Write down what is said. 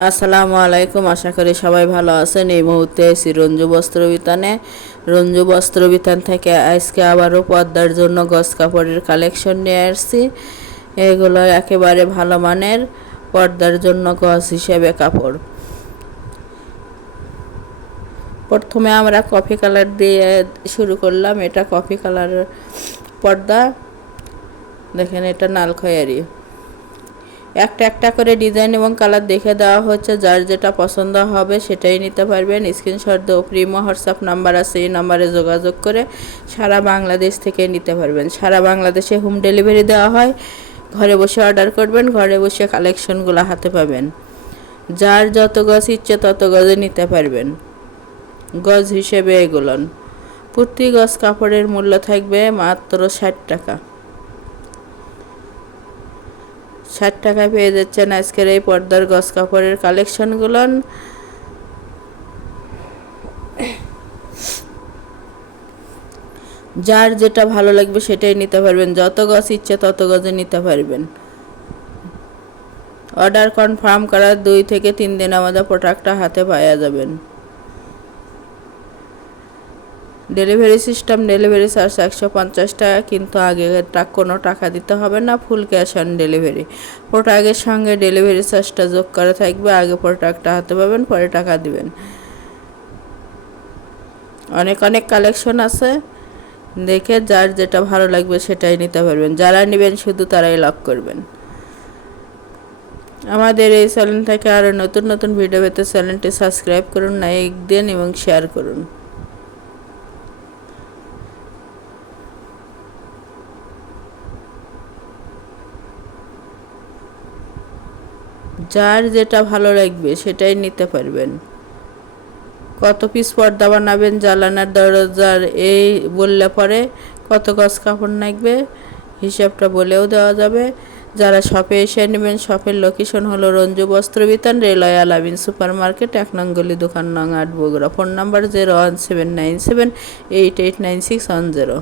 আসসালামু আলাইকুম, আশা করি সবাই ভালো আছেন। এই মুহূর্তে এসি রঞ্জু বস্ত্র বিতানে। রঞ্জু বস্ত্র বিতান থেকে আজকে আবারও পর্দার জন্য গজ কাপড়ের কালেকশন নিয়ে আসছি। এগুলো একেবারে ভালো মানের পর্দার জন্য গজ হিসেবে কাপড়। প্রথমে আমরা কফি কালার দিয়ে শুরু করলাম। এটা কফি কালার পর্দা, দেখেন এটা নাল খয়েরি। একটা একটা করে ডিজাইন এবং কালার দেখে দেওয়া হচ্ছে, যার যেটা পছন্দ হবে সেটাই নিতে পারবেন। স্ক্রিনশট দিয়ে প্রিমো হোয়াটসঅ্যাপ নাম্বার আছে, এই নাম্বারে যোগাযোগ করে সারা বাংলাদেশ থেকে নিতে পারবেন। সারা বাংলাদেশে হোম ডেলিভারি দেওয়া হয়। ঘরে বসে অর্ডার করবেন, ঘরে বসে কালেকশনগুলো হাতে পাবেন। যার যত গজ ইচ্ছে তত গজে নিতে পারবেন। গজ হিসেবে এগুলোন প্রতি গজ কাপড়ের মূল্য থাকবে মাত্র 60 টাকা। 60 টাকায় পেয়ে যাচ্ছেন আজকের এই পর্দার গজ কাপড়ের কালেকশনগুলো। যার যেটা ভালো লাগবে সেটাই নিতে পারবেন। যত গজ ইচ্ছে তত গজে নিতে পারবেন। অর্ডার কনফার্ম করার 2 থেকে 3 দিন আমাদের প্রোডাক্টটা হাতে পাওয়া যাবেন। ডেলিভারি সিস্টেম, ডেলিভারি চার্জ 150 টাকা, কিন্তু আগে কোনো টাকা দিতে হবে না, ফুল ক্যাশ অন ডেলিভারি। প্রোডাক্টের সঙ্গে ডেলিভারি চার্জটা যোগ করা থাকবে। আগে প্রোডাক্টটা হাতে পাবেন, পরে টাকা দিবেন। অনেক অনেক কালেকশন আছে, দেখে যার যেটা ভালো লাগবে সেটাই নিতে পারবেন। যারা নেবেন শুধু তারাই লক করবেন। আমাদের এই চ্যানেল থেকে আরও নতুন নতুন ভিডিও পেতে চ্যানেলটি সাবস্ক্রাইব করুন, লাইক দিন এবং শেয়ার করুন। যার যেটা ভালো লাগবে সেটাই নিতে পারবেন। কত পিস পর্দা বানাবেন, জানালার দরজার এই বললে পরে কত গজ কাপড় লাগবে হিসাবটা বলেও দেওয়া যাবে। যারা শপে এসে নেবেন, শপের লোকেশন হলো রঞ্জু বস্ত্র বিতান, রেলওয়ে আলামিন সুপার মার্কেট, 1 নং গলি, দোকান নং 8, বগুড়া। Phone number 01797889610।